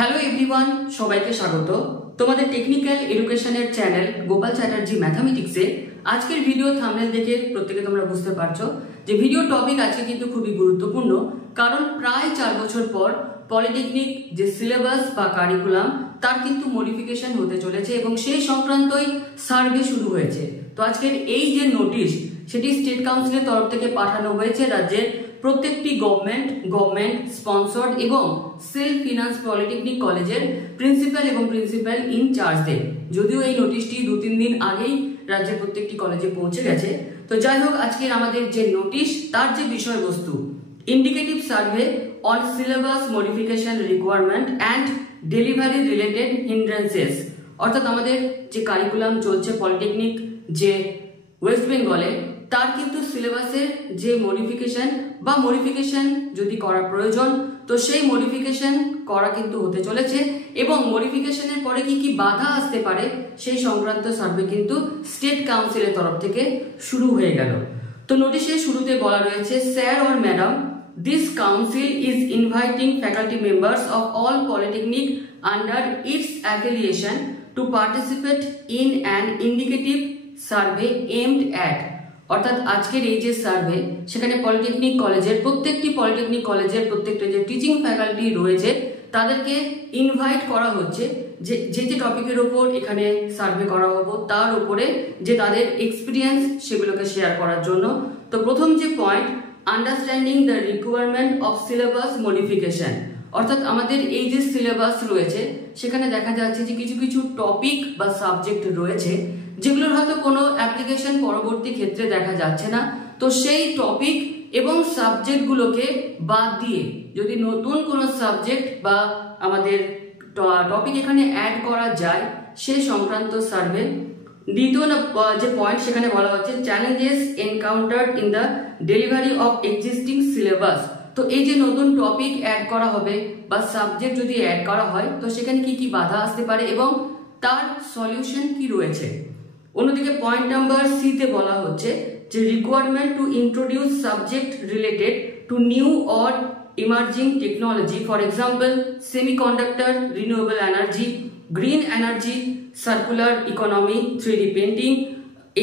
Hello everyone, সবাইকে স্বাগত তোমাদের টেকনিক্যাল এডুকেশনের চ্যানেল গোপাল চ্যাটার্জি ম্যাথামেটিক্সে। আজকের ভিডিও থাম্বনেল দেখে প্রত্যেকে তোমরা বুঝতে পারছো যে ভিডিও টপিক আজকে কিন্তু খুবই গুরুত্বপূর্ণ, কারণ প্রায় 4 বছর পর পলিটেকনিক যে সিলেবাস বা কারিকুলাম তার কিন্তু মডিফিকেশন হতে চলেছে এবং সেই সংক্রান্তই সার্ভে শুরু হয়েছে। তো আজকের এই যে নোটিশ সেটি স্টেট কাউন্সিলের তরফ থেকে পাঠানো হয়েছে রাজ্যের প্রত্যেকটি গভর্নমেন্ট স্পন্সর্ড এবং সেলফ ফিনান্স পলিটেকনিক কলেজের প্রিন্সিপাল এবং প্রিন্সিপাল ইনচার্জদের। যদিও এই নোটিশটি 2-3 দিন আগেই রাজ্যের প্রত্যেকটি কলেজে পৌঁছে গেছে। তো যাই হোক, আজকের আমাদের যে নোটিশ তার যে বিষয়বস্তু, indicative survey on syllabus modification requirement and delivery related hindrances, অর্থাৎ আমাদের যে কারিকুলাম চলছে পলিটেকনিক যে ওয়েস্ট বেঙ্গলে, তার কিন্তু সিলেবাসের যে মডিফিকেশন যদি করা প্রয়োজন, তো সেই মডিফিকেশন করা কিন্তু হতে চলেছে এবং মডিফিকেশনের পরে কি কি বাধা আসতে পারে সেই সংক্রান্ত সার্ভে কিন্তু স্টেট কাউন্সিলের তরফ থেকে শুরু হয়ে গেল। তো নোটিশের শুরুতে বলা রয়েছে, sir or madam, this council is inviting faculty members of all polytechnic under it's affiliation to participate in an indicative survey aimed at, অর্থাৎ আজকের এই যে সার্ভে সেখানে পলিটেকনিক কলেজের প্রত্যেকটা যে টিচিং ফ্যাকাল্টি রয়েছে তাদেরকে ইনভাইট করা হচ্ছে যে টপিকের ওপর এখানে সার্ভে করা হবে তার উপরে যে তাদের এক্সপিরিয়েন্স সেগুলোকে শেয়ার করার জন্য। তো প্রথম যে point, understanding the requirement of syllabus modification, অর্থাৎ আমাদের এই যে সিলেবাস রয়েছে সেখানে দেখা যাচ্ছে যে কিছু কিছু টপিক বা সাবজেক্ট রয়েছে যেগুলোর হয়তো কোনো অ্যাপ্লিকেশন পরবর্তী ক্ষেত্রে দেখা যাচ্ছে না। তো সেই টপিক এবং সাবজেক্টগুলোকে বাদ দিয়ে যদি নতুন কোনো সাবজেক্ট বা আমাদের টপিক এখানে অ্যাড করা যায় সেই সংক্রান্ত সার্ভে। দ্বিতীয় যে পয়েন্ট সেখানে বলা হচ্ছে, challenges encountered in the delivery of existing syllabus. তো এই যে নতুন টপিক অ্যাড করা হবে বা সাবজেক্ট যদি অ্যাড করা হয় তো সেখানে কি কি বাধা আসতে পারে এবং তার সলিউশন কি রয়েছে। অন্যদিকে পয়েন্ট নাম্বার সি তে বলা হচ্ছে যে requirement to introduce subject related to new or emerging technology, for example semiconductor, renewable energy, green energy, circular economy, 3D painting,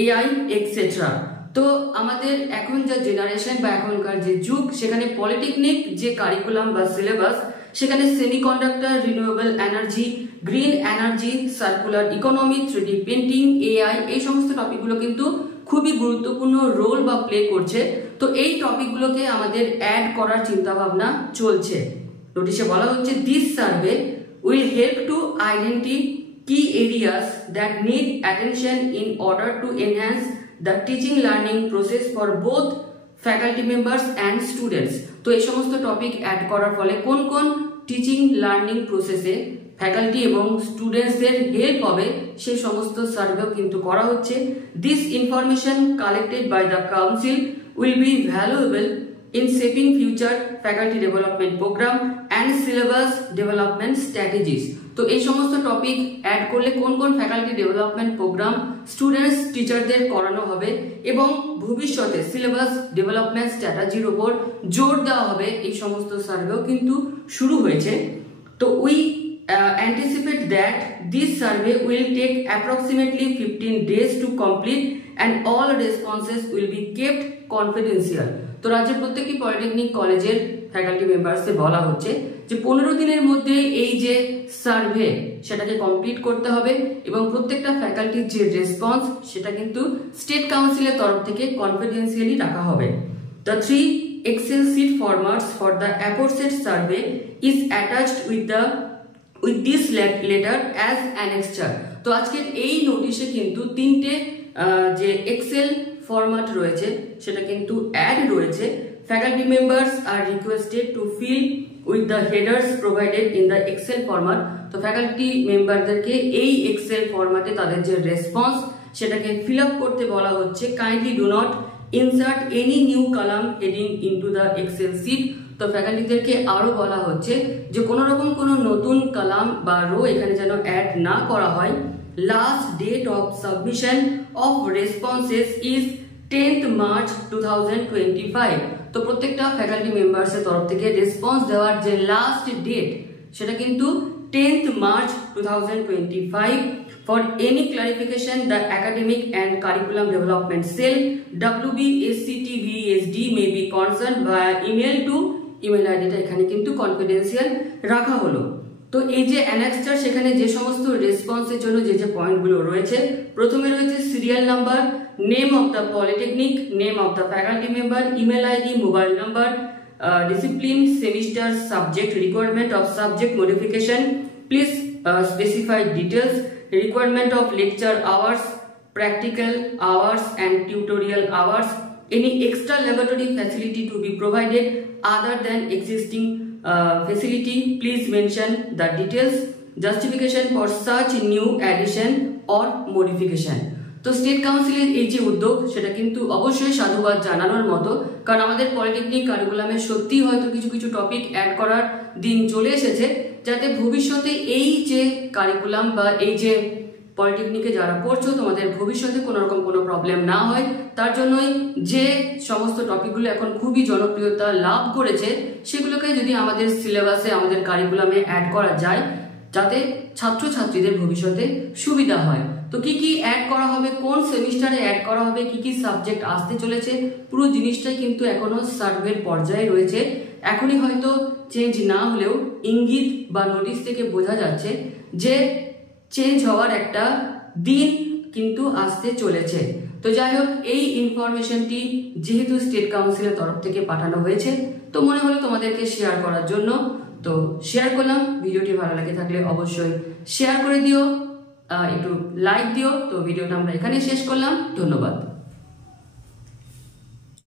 AI etcetera. তো আমাদের এখন যা জেনারেশন বা এখনকার যে যুগ, সেখানে পলিটেকনিক যে কারিকুলাম বা সিলেবাস সেখানে semiconductor, renewable energy, green energy, circular economy, 3D painting, AI এই সমস্ত টপিকগুলো কিন্তু খুবই গুরুত্বপূর্ণ রোল বা প্লে করছে। তো এই টপিকগুলোকে আমাদের অ্যাড করার চিন্তা ভাবনা চলছে। নোটিশে বলা হচ্ছে, this survey will help to identify key areas that need attention in order to enhance the teaching learning process for both faculty members and students. তো এই সমস্ত টপিক অ্যাড করার ফলে কোন কোন টিচিং লার্নিং প্রসেসে ফ্যাকাল্টি এবং স্টুডেন্টসদের হেল্প হবে সেই সমস্ত সার্ভেও কিন্তু করা হচ্ছে। This information collected by the council will be valuable in shaping future faculty development program and syllabus development strategies. তো এই সমস্ত টপিক অ্যাড করলে কোন কোন ফ্যাকাল্টি ডেভেলপমেন্ট প্রোগ্রাম স্টুডেন্টস টিচারদের করানো হবে এবং ভবিষ্যতে সিলেবাস ডেভেলপমেন্ট স্ট্র্যাটেজির উপর জোর দেওয়া হবে, এই সমস্ত সার্ভেও কিন্তু শুরু হয়েছে। তো we anticipate that this survey will take approximately 15 days to complete and all responses will be kept confidential. তো রাজ্যের প্রত্যেকটি পলিটেকনিক কলেজের ফ্যাকাল্টি মেম্বার্সকে বলা হচ্ছে যে 15 দিনের মধ্যে এই যে সার্ভে সেটাকে কমপ্লিট করতে হবে এবং প্রত্যেকটা ফ্যাকাল্টির যে রেসপন্স সেটা কিন্তু স্টেট কাউন্সিলের তরফ থেকে কনফিডেন্সিয়ালি রাখা হবে। The 3 Excel sheet formats for the aforesaid survey is attached with this letter as annexure. তো আজকের এই নোটিশে কিন্তু 3টে যে এক্সেল ফরম্যাট রয়েছে সেটা কিন্তু অ্যাড রয়েছে। Faculty members are requested to fill with the headers provided in the Excel format. তো ফ্যাকাল্টি মেম্বারদেরকে এই এক্সেল ফরম্যাটে তাদের যে রেসপন্স সেটাকে ফিল আপ করতে বলা হচ্ছে। Kindly do not insert any new column heading into the Excel sheet. তো ফ্যাকাল্টিদেরকে আরো বলা হচ্ছে যে কোনো রকম কোনো নতুন কলাম বা রো এখানে যেন অ্যাড না করা হয়। Last date of submission of responses is 10th March 2025। তো প্রত্যেকটা ফ্যাকাল্টি মেম্বার্সের তরফ থেকে রেসপন্স দেওয়ার যে লাস্ট ডেট সেটা কিন্তু 10th March 2025. For any clarification, the Academic and Curriculum Development Cell WBSCTVSD may be concerned via email to email ID টা এখানে কিন্তু কনফিডেন্সিয়াল রাখা হলো। তো এই যে অ্যানেক্সটা সেখানে যে সমস্ত রেসপন্সের জন্য যে যে পয়েন্টগুলো রয়েছে, প্রথমে রয়েছে serial number, name of the polytechnic, name of the faculty member, email ID, mobile number, discipline, semester, subject, requirement of subject modification, please specify details, requirement of lecture hours, practical hours and tutorial hours, any extra laboratory facility to be provided other than existing facility, please mention the details, justification for such new addition or modification. তো state কাউন্সিলের এই যে উদ্যোগ সেটা কিন্তু অবশ্যই সাধুবাদ জানানোর মতো, কারণ আমাদের পলিটেকনিক কারিকুলামে সত্যি হয়তো কিছু কিছু টপিক অ্যাড করার দিন চলে এসেছে, যাতে ভবিষ্যতে এই যে কারিকুলাম বা এই যে পলিটেকনিকে যারা পড়ছো তোমাদের ভবিষ্যতে কোনো রকম কোনো প্রবলেম না হয়, তার জন্যই যে সমস্ত টপিকগুলো এখন খুবই জনপ্রিয়তা লাভ করেছে সেগুলোকে যদি আমাদের সিলেবাসে আমাদের কারিকুলামে অ্যাড করা যায়, যাতে ছাত্রছাত্রীদের ভবিষ্যতে সুবিধা হয়। তো কি কি অ্যাড করা হবে, কোন সেমিস্টারে অ্যাড করা হবে, কি কি সাবজেক্ট আসতে চলেছে, পুরো জিনিসটাই কিন্তু এখনো সার্ভের পর্যায়ে রয়েছে। এখনই হয়তো চেঞ্জ না হলেও ইঙ্গিত বা নোটিশ থেকে বোঝা যাচ্ছে যে চেঞ্জ হওয়ার একটা দিন কিন্তু আসতে চলেছে। তো যাই হোক, এই ইনফরমেশনটি যেহেতু স্টেট কাউন্সিলের তরফ থেকে পাঠানো হয়েছে, তো মনে হলো তোমাদেরকে শেয়ার করার জন্য, তো শেয়ার করলাম। ভিডিওটি ভালো লাগে থাকলে অবশ্যই শেয়ার করে দিও, একটু লাইক দিও। তো ভিডিওটা আমরা এখানে শেষ করলাম, ধন্যবাদ।